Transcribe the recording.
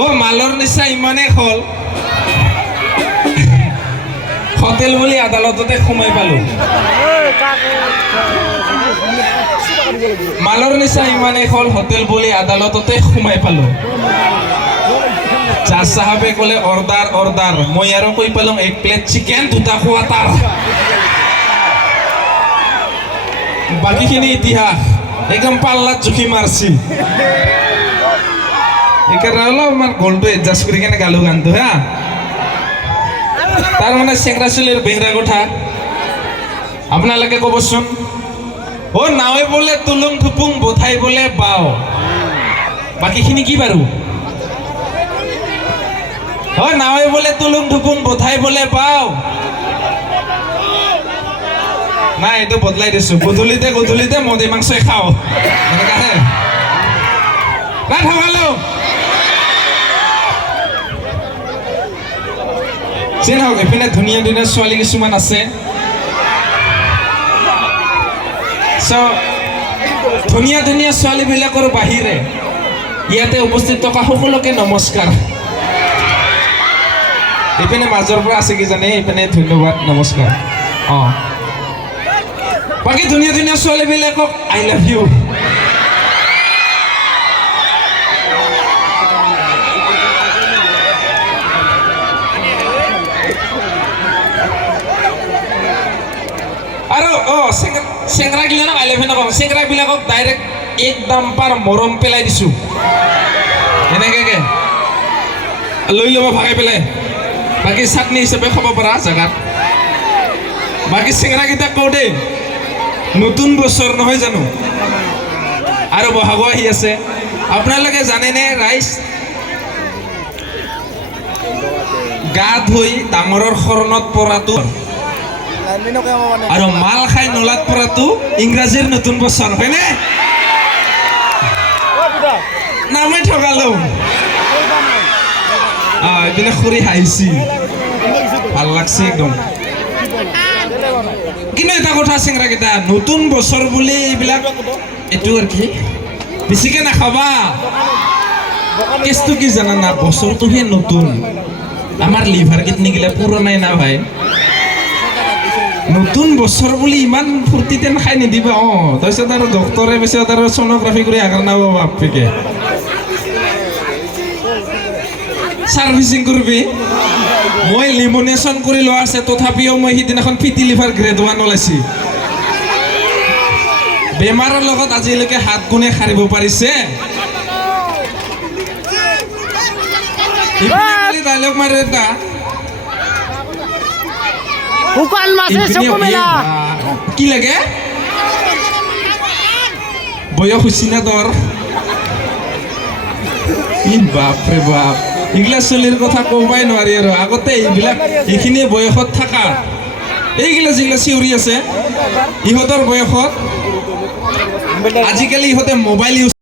ও মালৰ নিচা ইমানেই হ'ল হোটেল বুলি আদালততে সোমাই পালো মালৰ নিচা ইমানেই হ'ল হোটেল বুলি আদালততে সোমাই পালো জাজ সাহেবে ক'লে অৰ্ডাৰ অৰ্ডাৰ মই আৰু কৈ পালো এক প্লেট চিকেন দুটা খোৱা তাৰ বাকীখিনি ইতিহাস একদম পাল্লাত জুখি মাৰছি এইকাৰণে অলপমান গলটো এডজাষ্ট কৰি কেনে গালো গানটো হা তাৰ মানে চেংৰা চলিৰ বেহৰা কথা আপোনালোকে ক'বচোন ও নাৱে বোলে তুলুং থুপুং বঠাই বোলে বাও বাকীখিনি কি বাৰু ও নাৱে বোলে তুলুং থুপুং বঠাই বোলে বাও নাই এইটো বদলাই দিছো গধূলিতে গধূলিতে মদে মাংস খাও এনেকাহে না থাকালো যেন হওক এপিনে ধুনীয়া ধুনীয়া ছোৱালী কিছুমান আছে ধুনীয়া ধুনীয়া ছোৱালীবিলাকৰ বাহিৰে ইয়াতে উপস্থিত থকা সকলোকে নমস্কাৰ এইপিনে মাজৰ পৰা আছে কি জানে এইপিনে ধন্যবাদ নমস্কাৰ বাকী ধুনীয়া ধুনীয়া ছোৱালীবিলাকক আই লাভ ইউ আৰু চেংৰা গিলানক আই লাভ ইউ নকওঁ চেংৰা বিলাকক ডাইৰেক্ট একদম পাৰ মৰম পেলাই দিছো এনেকে লৈ ল'ব ভাগাই পেলাই বাকী চাটনি হিচাপে খাব পৰা জেগাত বাকী চেংৰাকেইটাক কওঁ দেই নতুন বছৰ নহয় জানো আৰু বহাগ আহি আছে আপোনালোকে জানেনে ৰাইজ গা ধুই ডাঙৰৰ শৰণত পৰাটো আৰু মাল খাই নলাত পৰাটো ইংৰাজীৰ নতুন বছৰ হয়নে নামে ঠগালো এইপিনে খৰি হাঁহিছি ভাল লাগছে একদম কিন্তু এটা কথা চেংৰাকেইটা নতুন বছৰ বুলি এইবিলাক এইটো আৰু কি বেছিকে নাখাবা কেছটো কি জানা না বছৰটোহে নতুন আমাৰ লিভাৰ কিডনীগিলা পুৰণাই না ভাই নতুন বছৰ বুলি ইমান ফূৰ্তিতে খাই নিদিবা তাৰপিছত আৰু ডক্তৰে পিছত আৰু ছ'ন'গ্ৰাফি কৰি আগাৰ নাব বাপেকে সাৰ্ভিসিং কৰবি মই লিমিনেশন কৰি লোৱা আছে তথাপিও মই সিদিনাখন ফিটি লিভাৰ গ্ৰেড 1 ওলাইছি বেমাৰৰ লগত আজিলৈকে হাত গুনে খাৰিব পাৰিছে ইপিনে ডায়লগ মাৰে এটা হুকান মাছে চকুমেলা কি লাগে বয়স হৈছে না তোৰ ই বাপৰে বাপ এইগিলা চলিৰ কথা ক'বাই নোৱাৰি আৰু আগতে এইখিনি বয়সত থকা এইগিলা যিগিলা চিঞৰি আছে ইহঁতৰ বয়সত আজিকালি ইহঁতে মোবাইল ইউজ